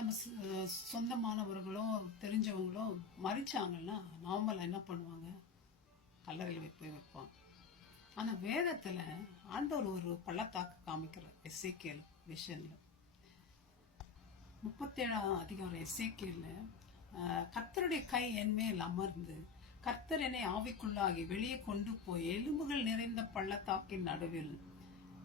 நம்ம சொந்தமானவர்களோ தெரிஞ்சவங்களோ மறிச்சாங்கன்னா நார்மலாக என்ன பண்ணுவாங்க, கல்லறையில் போய் வைப்பாங்க. ஆனால் வேதத்தில் ஆண்டவர் ஒரு பள்ளத்தாக்கு காமிக்கிறார். எசேக்கியேல் விஷன்ல 37ஆம் அதிகாரம் எசேக்கியேல்ல, கர்த்தருடைய கை என் மேல் அமர்ந்து கர்த்தர் என்னை ஆவிக்குள்ளாகி வெளியே கொண்டு போய் எலும்புகள் நிறைந்த பள்ளத்தாக்கின் நடுவில்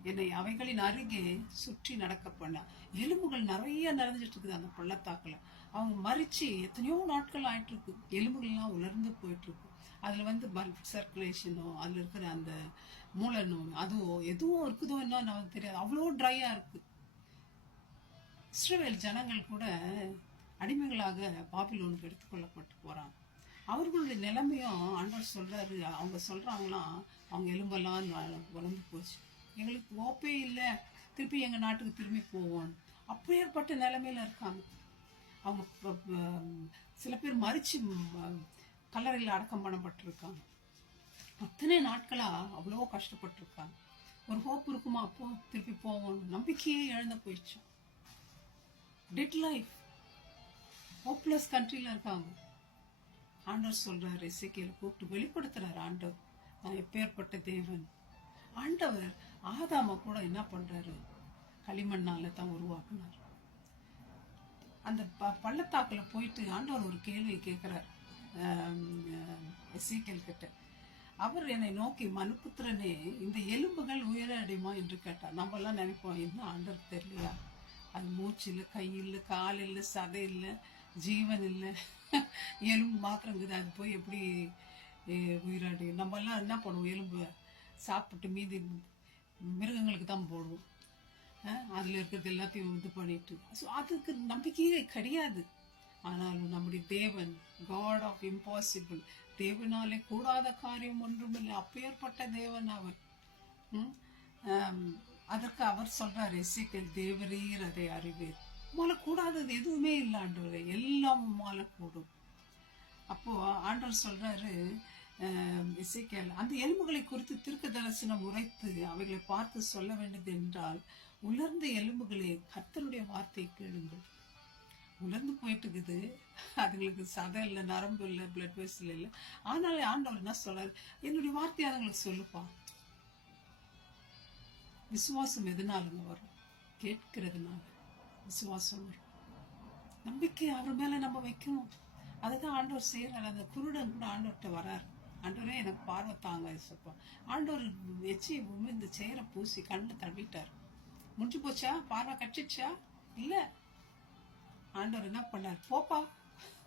என்னை அவைகளின் அருகே சுற்றி நடக்க பண்ண. எலும்புகள் நிறைய நிறைஞ்சிட்டு இருக்குது அந்த பள்ளத்தாக்குல. அவங்க மறிச்சு எத்தனையோ நாட்கள் ஆயிட்டு இருக்கு. எலும்புகள்லாம் உலர்ந்து போயிட்டு இருக்கு. அதுல பல்ப் சர்க்குலேஷனோ அதுல இருக்கிற அந்த மூலனோ அதுவோ எதுவும் இருக்குதோ என்ன நமக்கு தெரியாது. அவ்வளோ ட்ரையா இருக்கு. இஸ்ரவேல் ஜனங்கள் கூட அடிமைகளாக பாபிலோனுக்கு எடுத்துக்கொள்ளப்பட்டு போறாங்க. அவர்களுடைய நிலைமையும் ஆண்டவர் சொல்றாரு. அவங்க சொல்றாங்களாம், அவங்க எலும்பெல்லாம் வளர்ந்து போச்சு, எங்களுக்கு ஓப்பே இல்லை, திருப்பி எங்க நாட்டுக்கு திரும்பி போவோம். அப்பேற்பட்ட நிலைமையில இருக்காங்க. அவங்க சில பேர் மறிச்சு கல்லறையில் அடக்கம் பண்ணப்பட்டிருக்காங்க. அத்தனை நாட்களா அவ்வளோ கஷ்டப்பட்டிருக்காங்க. ஒரு ஹோப் இருக்குமா, அப்போ திருப்பி போவோம், நம்பிக்கையே இழந்து போயிடுச்சு. டெட் லைஃப், ஹோப்லெஸ் கண்ட்ரில இருக்காங்க. ஆண்டவர் சொல்றாரு, எசேக்கியேல் கூப்பிட்டு வெளிப்படுத்துறாரு ஆண்டவர், நான் எப்பேற்பட்ட தேவன். ஆண்டவர் ஆதாம கூட என்ன பண்றாரு, களிமண்ணால தான் உருவாக்குனார். அந்த பள்ளத்தாக்குல போயிட்டு ஆண்டவர் ஒரு கேள்வி கேட்கிறார் எசேக்கியேல் கிட்ட. அவர் என்னை நோக்கி, மனுபுத்திரனே, இந்த எலும்புகள் உயிரடையுமா என்று கேட்டார். நம்ம எல்லாம் நினைப்போம், இன்னும் ஆண்டவர் தெரியலையா, அது மூச்சு இல்லை, கை இல்லை, கால் இல்லை, சதை இல்லை, ஜீவன் இல்லை, எலும்பு மாத்திரங்குது, அது போய் எப்படி உயிரடையும். நம்ம எல்லாம் என்ன பண்ணுவோம், எலும்பு சாப்பிட்டு மீதி மிருகங்களுக்கு தான் போடுவோம். அதில் இருக்கிறது எல்லாத்தையும் இது பண்ணிட்டு. ஸோ அதுக்கு நம்பிக்கையே கிடையாது. ஆனாலும் நம்முடைய தேவன், காட் ஆஃப் இம்பாசிபிள், தேவனாலே கூடாத காரியம் ஒன்றுமில்லை, அப்பேற்பட்ட தேவன் அவர். அதற்கு அவர் சொல்றார், எசேக்கியேல், தேவரீர் அதை அறிவீர், உமால கூடாதது எதுவுமே இல்லை ஆண்டவரே, எல்லாம் உமால கூடும். அப்போ ஆண்டவர் சொல்றாரு எசேக்கியேல், அந்த எலும்புகளை குறித்து தீர்க்க தரிசனம் உரைத்து அவைகளை பார்த்து சொல்ல வேண்டியது என்றால், உலர்ந்த எலும்புகளே, கர்த்தருடைய வார்த்தை கேளுங்கள். உலர்ந்து போயிட்டு இருக்குது, அதுங்களுக்கு சதை இல்லை, நரம்பு இல்லை, பிளட் வெசல் இல்லை. ஆனாலே ஆண்டவர் என்ன சொல்றாரு, என்னுடைய வார்த்தையை அதுங்களுக்கு சொல்லுப்பா. விசுவாசம் எதனாலுங்க வரும், கேட்கிறதுனால விசுவாசம் வரும். நம்பிக்கை அவர் மேல நம்ம வைக்கணும். அதுதான் ஆண்டவர் செய்யறாரு. அந்த குருடன் கூட ஆண்டவர்கிட்ட வராரு, ஆண்டவரே எனக்கு பார்வை தாங்க இயேசுப்பா. ஆண்டவர் எச்சி இந்த சேரை பூசி கண்ணு தள்ளிட்டார். முடிஞ்சு போச்சா, பார்வை கட்டிச்சா? இல்ல. ஆண்டவர் என்ன பண்ணார், போப்பா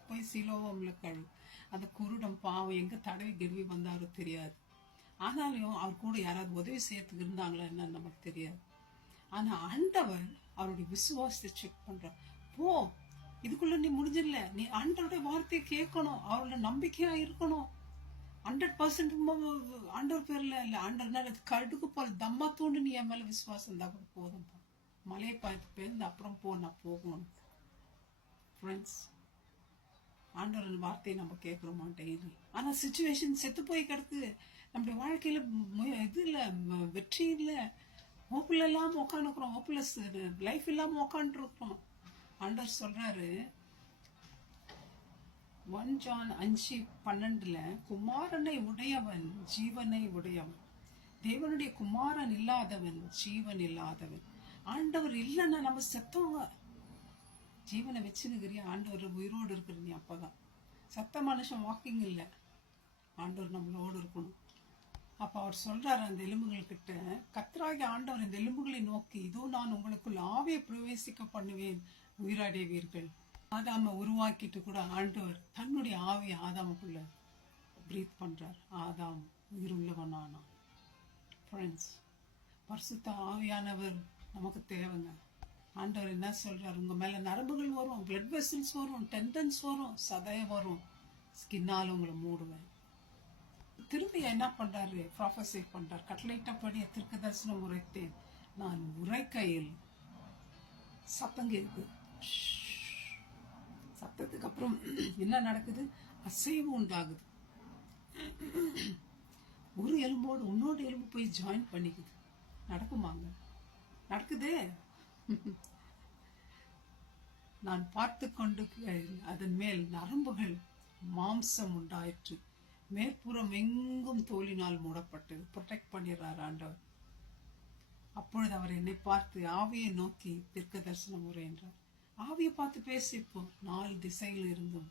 போய் சிலோவம்ல கழு. அந்த குருடம் பாவம் எங்க தடவி கெடுவி வந்தாரோ தெரியாது. ஆனாலும் அவர் கூட யாராவது உதவி செய்யறதுக்கு இருந்தாங்களா என்னன்னு நமக்கு தெரியாது. ஆனா ஆண்டவர் அவருடைய விசுவாசத்தை செக் பண்றார். போ, இதுக்குள்ள நீ முடிஞ்சிடல, நீ ஆண்டவருடைய வார்த்தையை கேட்கணும், அவரோட நம்பிக்கையா இருக்கணும். 100% ஆண்டவர் பேர்ல இல்ல, ஆண்டவர்னால கடுகு போல் தம்மா தோண்டு நீ என் மேல விசுவாசம் தான் போதும். மலையை பார்த்து பேருந்து அப்புறம் போ, நான் போகணும். ஃப்ரெண்ட்ஸ், ஆண்டவரின் வார்த்தையை நம்ம கேட்கிறோமா டெய்லி? ஆனா சிச்சுவேஷன் செத்து போய் கிடக்கு. நம்முடைய வாழ்க்கையில இது இல்ல, வெற்றி இல்ல, ஹோப்ல இல்லாம உட்காந்துக்கிறோம், ஹோப்லெஸ் லைஃப் இல்லாம உட்காந்துட்டு இருக்கிறோம். ஆண்டவர் சொல்றாரு 1 ஜான் 5:12, குமாரனை உடையவன் ஜீவனை உடையவன், தேவனுடைய குமாரன் இல்லாதவன் ஜீவன் இல்லாதவன். ஆண்டவர் இல்லைன்னா நம்ம செத்தவங்க. ஜீவனை வச்சுன்னுக்கிறியா, ஆண்டவர் உயிரோடு இருக்கிற நீ, அப்பதான். சத்த மனுஷன் வாக்கிங் இல்லை, ஆண்டவர் நம்மளோடு இருக்கணும். அப்ப அவர் சொல்றாரு அந்த எலும்புகள் கிட்ட, கர்த்தராகிய ஆண்டவர் இந்த எலும்புகளை நோக்கி, இதோ நான் உங்களுக்குள் ஆவியை பிரவேசிக்க பண்ணுவேன், உயிரடைவீர்கள். ஆதாம உருவாக்கிட்டு கூட ஆண்டவர் தன்னுடைய ஆவியை ஆதாமுக்குள்ள பிரீத் பண்றார். ஆதாம் உயிருள்ளவனானான். ஃப்ரெண்ட்ஸ், பரிசுத்த ஆவியானவர் நமக்கு தேவைங்க. ஆண்டவர் என்ன சொல்றாரு, உங்க மேல நரம்புகள் வரும், பிளட் வெசல்ஸ் வரும், டெண்டன்ஸ் வரும், சதைய வரும், ஸ்கின்னால உங்களை மூடுவேன். திரும்பி என்ன பண்றாரு, ப்ராஃபஸை பண்றாரு. கட்டளையிட்டபடி தீர்க்க தரிசனம் உரைத்தேன், நான் உரைக்கையில் சத்தம் கேட்குது. சத்தத்துக்கு அப்புறம் என்ன நடக்குது, அசைவு உண்டாகுது. ஒரு எலும்போடு இன்னொரு எலும்பு போய் ஜாயின் பண்ணிக்குது. நடக்குமாங்க? நடக்குதே. நான் பார்த்து கொண்டு அதன் மேல் நரம்புகள் மாம்சம் உண்டாயிற்று, மேற்புறம் எங்கும் தோலினால் மூடப்பட்டு ப்ரொடெக்ட் பண்ணிடுறார் ஆண்டவர். அப்பொழுது அவர் என்னை பார்த்து ஆவியை நோக்கி தீர்க்க தரிசனம் உரையின்றார். ஆவியை பார்த்து பேசிப்போம். 4 திசையில் இருந்தும்,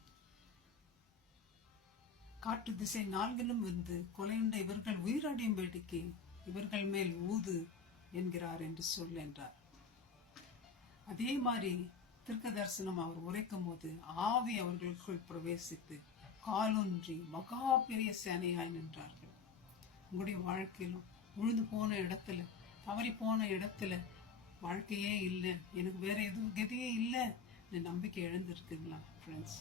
காற்று திசை 4லும் இருந்து கொலையுண்ட இவர்கள் உயிரடையும்படிக்கு இவர்கள் மேல் ஊது என்கிறார் என்று சொல் என்றார். அதே மாதிரி தீர்க்க தரிசனம் அவர் உரைக்கும் போது ஆவி அவர்களுக்குள் பிரவேசித்து காலொன்றி மகா பெரிய சேனையாய் நின்றார்கள். உங்களுடைய வாழ்க்கையிலும் உழுது போன இடத்துல, தவறி போன இடத்துல, வாழ்க்கையே இல்லை, எனக்கு வேற எதுவும் கதியே இல்லை, நம்பிக்கை எழுந்திருக்குங்களா ஃப்ரெண்ட்ஸ்?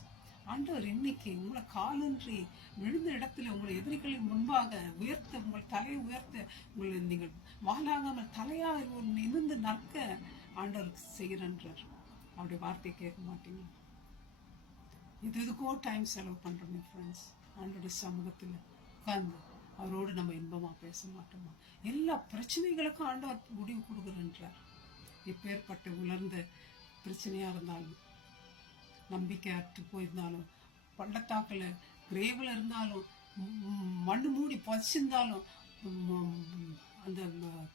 ஆண்டவர் இன்னைக்கு உங்களை காலன்றி விழுந்த இடத்துல உங்களை எதிரிகளின் முன்பாக உயர்த்த, உங்கள் தலையை உயர்த்த, உங்களை நீங்கள் வாழாகாமல் தலையாக நிமிர்ந்து நற்க ஆண்டவருக்கு செய்கிறன்றார். அவருடைய வார்த்தையை கேட்க மாட்டீங்க. எதுக்கோ டைம் செலவு பண்றோமே ஃப்ரெண்ட்ஸ். ஆண்டோடைய சமூகத்துல உட்கார்ந்து அவரோடு நம்ம இன்பமா பேச மாட்டோமா? எல்லா பிரச்சனைகளுக்கும் ஆண்டவர் முடிவு கொடுக்குறன்றார். எப்பேற்பட்ட உலர்ந்த பிரச்சனையா இருந்தாலும், நம்பிக்கை அற்று போயிருந்தாலும், பள்ளத்தாக்குல கிரேவில் இருந்தாலும், மண்ணு மூடி பசிச்சிருந்தாலும், அந்த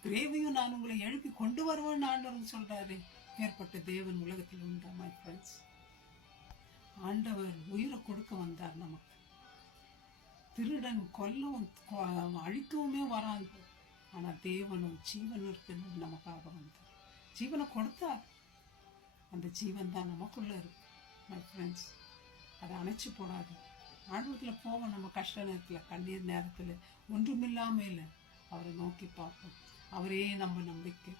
கிரேவையும் நான் உங்களை எழுப்பி கொண்டு வருவேன்னு ஆண்டவர் சொல்றாரு. ஏற்பட்ட தேவன் உலகத்தில் உண்டா மை ஃப்ரெண்ட்ஸ்? ஆண்டவர் உயிரை கொடுக்க வந்தார் நமக்கு. திருடன் கொல்லவும் அழிக்கவுமே வராங்க. ஆனா தேவனும் ஜீவன் இருக்குன்னு நமக்காக வந்தார். ஜீவனை கொடுத்தார். அந்த ஜீவன் தான் நமக்குள்ள இருக்கு மை ஃப்ரெண்ட்ஸ். அதை அணைச்சு போடாது. ஆண்டவத்துல போவோம். நம்ம கஷ்ட நேரத்துல, கண்ணீர் நேரத்துல, ஒன்றுமில்லாம இல்லை, அவரை நோக்கி பார்ப்போம். அவரே நம்ம நம்பிக்கை,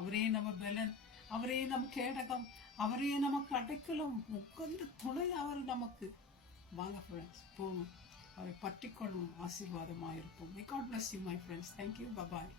அவரே நம்ம பலன், அவரே நம்ம கேடகம், அவரே நமக்கு அடைக்கலம், உட்கார்ந்து துணை அவர் நமக்கு. வாங்க ஃப்ரெண்ட்ஸ் போவோம், அவரை பற்றிக்கொள்ளும், ஆசீர்வாதமாக இருப்போம். May God bless you my friends. Thank you. Bye bye.